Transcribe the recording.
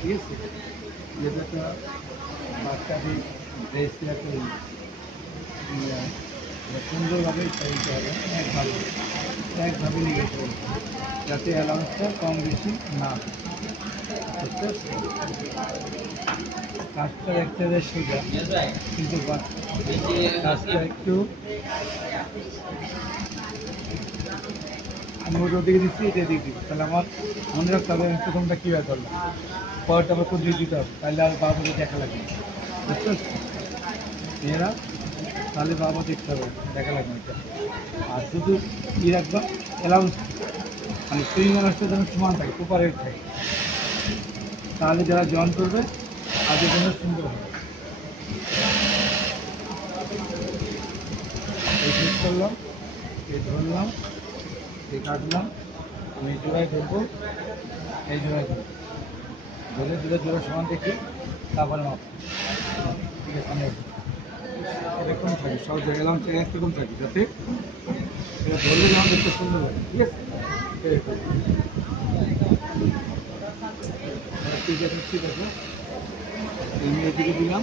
ঠিক আছে, যেটা একটা বাচ্চাদের ড্রেস একটা সুন্দরভাবে চাইতে হবে, একভাবে নিয়ে যেতে হবে, যাতে অ্যালাউন্সটা কম বেশি না হয়। বুঝতে পারছি? কাজটা দেখতে বেশ সোজা, কিন্তু কাজটা একটু আমি ওটার দিকে দিচ্ছি, এটা দিকে দিচ্ছি, তাহলে আমার মনে রাখতে হবে আমি প্রথমটা কীভাবে করলাম, পরেরটা আবার কোন দিকে দিতে হবে, তাহলে আর বাবাকে দেখা লাগবে। বুঝতে পারছি? এরা তাহলে বাবা দেখতে হবে, দেখা লাগবে এটা। আর শুধু ই রাখবা অ্যালাউন্স, মানে সুইং অ্যালাউন্সটা যেন সমান থাকে, প্রপারেট থাকে, তাহলে যারা জয়েন করবে তাদের জন্য সুন্দর হবে। এই ঠিক করলাম, এই ধরলাম, এই কাটলাম, আমি এই জোড়ায় ধরবো, এই জোড়ায় ধরবো, ধরে দুটো জোড়া সমান দেখি, তারপরে মাপ। ঠিক আছে, আমি এরকম থাকে, সব জায়গায় অ্যালাউন্স একরকম থাকে, যাতে এটা ধরলে যেমন দেখতে সুন্দর লাগে। ঠিক আছে, এরকম। ঠিক আছে, ঠিক আছে, এই মেয়ের দিকে দিলাম,